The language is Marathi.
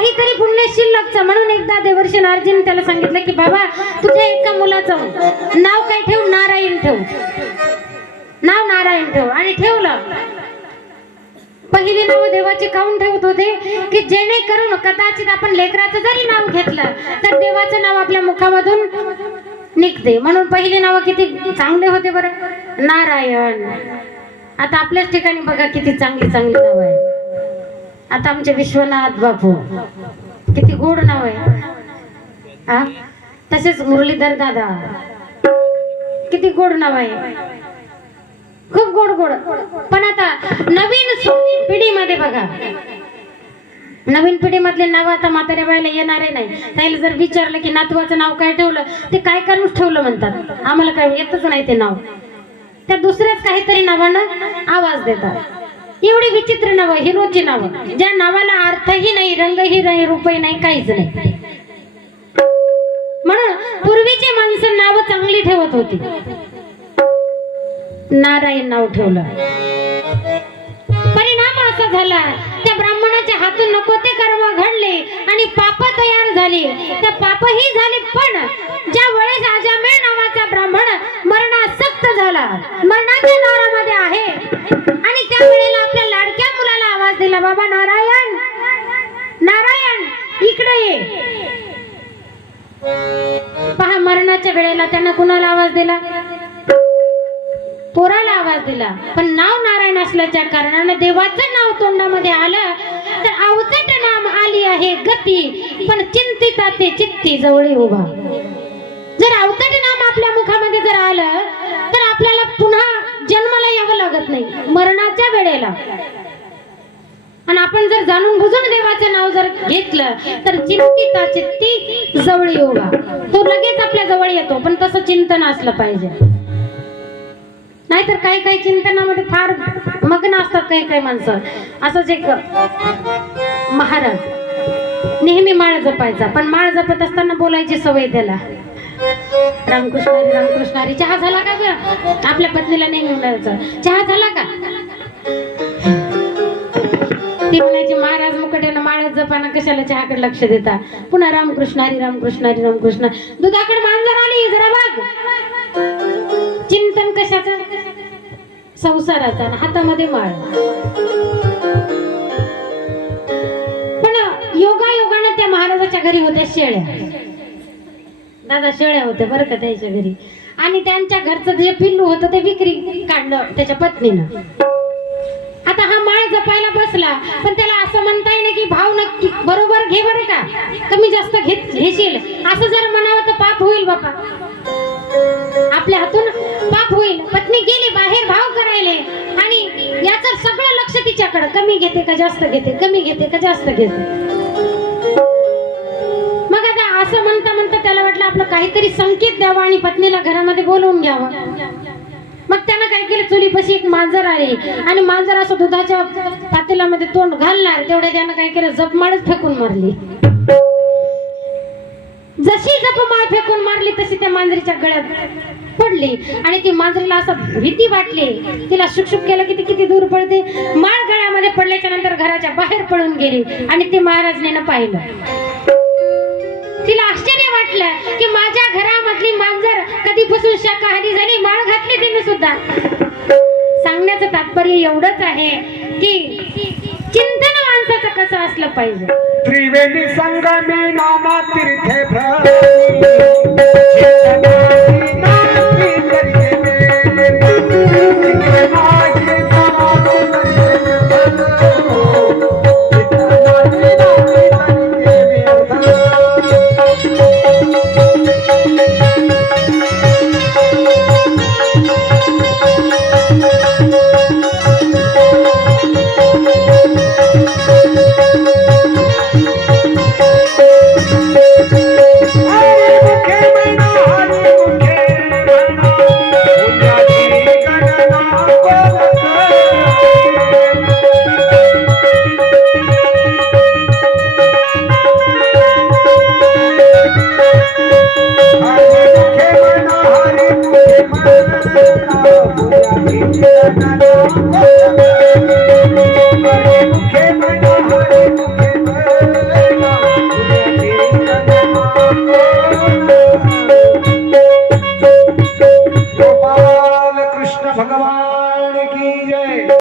काहीतरी पुण्य शिल्लकचं. म्हणून एकदा देवर्षी नारजीने त्याला सांगितलं की बाबा तुझ्या एका मुलाचं नाव काय ठेव? नारायण ठेव, नाव नारायण ठेव. आणि ठेवलं. पहिली नाव देवाची काऊन ठेवत होते की जेणेकरून कदाचित आपण लेकराचं जरी नाव घेतलं तर देवाचं नाव आपल्या मुखामधून निघते. म्हणून पहिली नाव किती चांगले होते बरं, नारायण. आता आपल्याच ठिकाणी बघा किती चांगली चांगली नाव आहे. आता आमचे विश्वनाथ बापू किती गोड नाव आहे हा. तसेच मुरलीधर दादा किती गोड नाव आहे, खूप गोड गोड. पण आता नवीन पिढीमध्ये बघा, नवीन पिढीमधले नाव आता म्हाताऱ्या बायला येणारे नाही. त्याला जर विचारलं की नातवाचं नाव काय ठेवलं, ते काय करूनच ठेवलं म्हणतात, आम्हाला काय येतच नाही ते नाव. त्या दुसऱ्याच काहीतरी नावानं आवाज देतात. एवढी विचित्र नावं, हिरोची नावं, ज्या नावाला अर्थही नाही, रंगही नाही, रूपही नाही, काहीच नाही. म्हणून पूर्वीची माणसं नावं चांगली ठेवत होती. नारायण नाव ठेवलं. परिणाम असा झाला त्या ब्राह्मणाच्या हातून नको ते कर्म घडले आणि पाप तयार झाली. त्या पापही झाले. पण ज्या वेळेस अजामेळ नावाचा ब्राह्मण मरणासक्त झाला, मरणाच्या दारामध्ये आहे, आणि त्या वेळेला आपल्या लाडक्या मुलाला आवाज दिला, बाबा नारायण, नारायण इकडे ये. पहा, मरणाच्या वेळेला त्यानं कुणाला आवाज दिला? पोराला आवाज दिला. पण नाव नारायण असल्याच्या कारणाने देवाचं नाव तोंडामध्ये आलं तर अवचट नाम आली आहे गती, पण चिंतिता ते चित्ती जवळी उभा. जर अवचट नाम आपल्या मुखामध्ये जर आलं तर आपल्याला पुन्हा जन्माला यावं लागत नाही मरणाच्या वेळेला. आणि आपण जर जाणून बुजून देवाचं नाव जर घेतलं तर चिंतिता चित्ती जवळी उभा, तो लगेच आपल्या जवळ येतो. पण तसं चिंतन असलं पाहिजे. नाहीतर काही काही चिंतनामध्ये फार मग्न असतात काही काही माणसं. असंच एक महाराज नेहमी माळ जपायचा, पण माळ जपत असताना बोलायची सवय त्याला, रामकृष्ण हरी रामकृष्ण हरी. चहा झाला का ग? आपल्या पत्नीला नेहमी म्हणायचं, चहा झाला का? ती म्हणायची, महाराज मुकट्यानं माळच जपाना कशाला चहाकडे लक्ष देता? पुन्हा रामकृष्ण हरी रामकृष्ण हरी रामकृष्ण. दुधाकडे मांजर आली जरा बघ. चिंतन कशाचं? संसाराचा. हातामध्ये माळ. पण योगायोगानं त्या महाराजाच्या घरी होत्या शेळ्या. दादा शेळ्या होत्या बरं का त्याच्या घरी. आणि त्यांच्या घरचं जे पिल्लू होतं ते विक्री काढलं त्याच्या पत्नीनं. आता हा माळ जपायला बसला, पण त्याला असं म्हणता येईल की भाव नक्की बरोबर घे बरं का, कमी जास्त घेशील असं जर म्हणावं तर पाप होईल बापा, आपल्या हातून पाप होईल. पत्नी गेली बाहेर भाव करायले आणि याचं सगळं लक्ष तिच्याकडे, कमी घेते का जास्त घेते, कमी घेते का जास्त घेते. मग आता असं म्हणता म्हणता त्याला वाटलं आपलं काहीतरी संकेत द्यावा आणि पत्नीला घरामध्ये बोलवून घ्यावं. मग त्यानं काय केलं, चुलीपाशी एक मांजर आली आणि मांजर असं दुधाच्या पातेल्यामध्ये तोंड घालणार तेवढे त्यानं काय केलं, जपमाळच फेकून मारली. जशी जपमाळ फेकून मारली तशी त्या मांजरीच्या गळ्यात पडली आणि ती मांजरीला असं भीती वाटली. तिला शुकशुक केलं की ती किती दूर पडते. माळ गळ्यामध्ये पडल्याच्या नंतर घराच्या बाहेर पळून गेली आणि ते महाराजने पाहिलं. तिला आश्चर्य वाटलं की माझ्या घरामधली मांजर कधीपासून शाकाहारी झाली, माळ घातली तिने सुद्धा. सांगण्याचं तात्पर्य एवढंच आहे की चिंतन माणसाचं कसं असलं पाहिजे. त्रिवेणी संगमी नाना तीर्थे भ्रमणी